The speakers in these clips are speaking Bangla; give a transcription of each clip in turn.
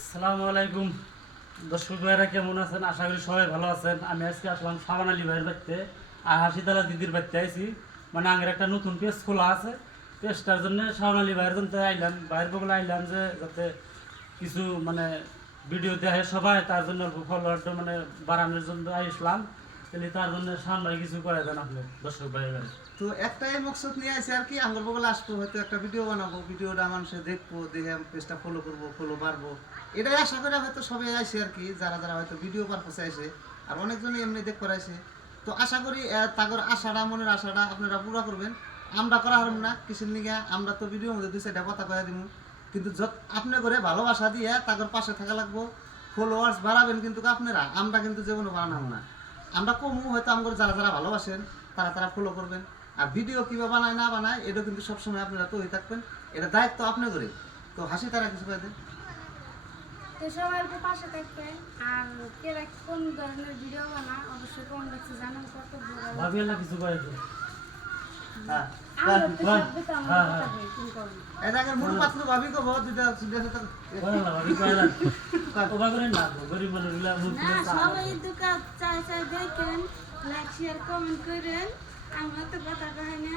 আসসালামু আলাইকুম দর্শক ভাইরা, কেমন আছেন? আশা করি সবাই ভালো আছেন। আমি আজকে আসলাম শাবান আলী ভাইয়ের বাড়িতে আর হাসিতলা দিদির বাড়িতে আইছি। মানে আগের একটা নতুন পেজ খোলা আছে, পেজটার জন্য শাবান আলী ভাইয়ের জন্য আইলাম, ভাইয়ের বগলে আইলাম যে যাতে কিছু মানে ভিডিও দেখে সবাই, তার জন্য ফলোয়ারটা মানে বাড়ানোর জন্য আসলাম। তাহলে তার জন্য শাবান ভাই কিছু করে দেন আপনি দর্শক ভাইয়ের। তো একটাই মকসদ নিয়ে আসি আর কি, আঙ্গুর বগলে আসবো, হয়তো একটা ভিডিও বানাবো, ভিডিওটা মানুষে দেখবো, দেখে পেজটা ফলো করবো, ফলো বাড়বো, এটাই আশা করে হয়তো সবাই আসে আর কি, যারা যারা হয়তো ভিডিও পারপোসে আসে, আর অনেকজনই এমনি দেখ করে আসে। তো আশা করি তাগর আশাটা, মনের আশাটা আপনারা পুরা করবেন। আমরা করা হারম না কিসের নিগে, আমরা তো ভিডিওর মধ্যে দুই চারটা কথা কয়ে দিব, কিন্তু যত আপনি করে ভালোবাসা দিয়ে তাগর পাশে থাকা লাগবো, ফলোয়ার্স বাড়াবেন কিন্তু আপনারা, আমরা কিন্তু জীবনে বানাবো না। আমরা কমু হয়তো আমাদের যারা যারা ভালোবাসেন তারা তারা ফলো করবেন। আর ভিডিও কীভাবে বানায় না বানায় এটা কিন্তু সবসময় আপনারা তৈরি থাকবেন, এটা দায়িত্ব আপনি করে। তো হাসি তারা কিছু করে দেন, তো সবার পাশে থাকবেন। আর কেরা কোন ধরনের ভিডিও বানা অবশ্যই কমেন্ট বক্সে জানান, কত বড় ভাবি না কিছু করে দেন। হ্যাঁ আমরা তো সব দিতে আমরা কথা বলি তুমি করো এটা আগে মুড়ি পাতলু ভাবি কব দিতে দিতে তো বলেন ভাবি কয়লা ওবা করে না গরিব মানুষগুলা মুখ না সবাই দোকান চাই চাই দেখেন, লাইক শেয়ার কমেন্ট করেন, আমরা তো কথা কই না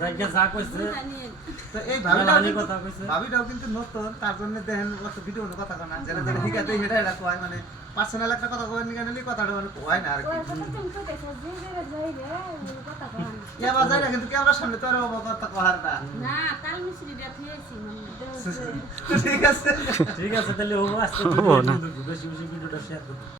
জায়গা যা কইছে জানেন। তো এই ভাবিটাও কথা কইছে। ভাবিটাও কিন্তু নতুন, তার জন্য দেখেন অত ভিডিও কথা কয় না, যেটা যেটা শিখাতে সেটা এটা কয়, মানে পার্সোনাল একটা কথা কয় নিয়ে নিলে কথাটা মানে কয় না আর কি। ওর কথা তুমি তো দেখো যে যে যাই রে ওগুলো কথা কই না। ইয়া বাজার না কিন্তু ক্যামেরার সামনে তো আর কথা কহার না। না তাল মিশ্রিটা থিয়েছি মানে ঠিক আছে ঠিক আছে, তাহলে ও আজকে বেশি বেশি ভিডিওটা শেয়ার করুন।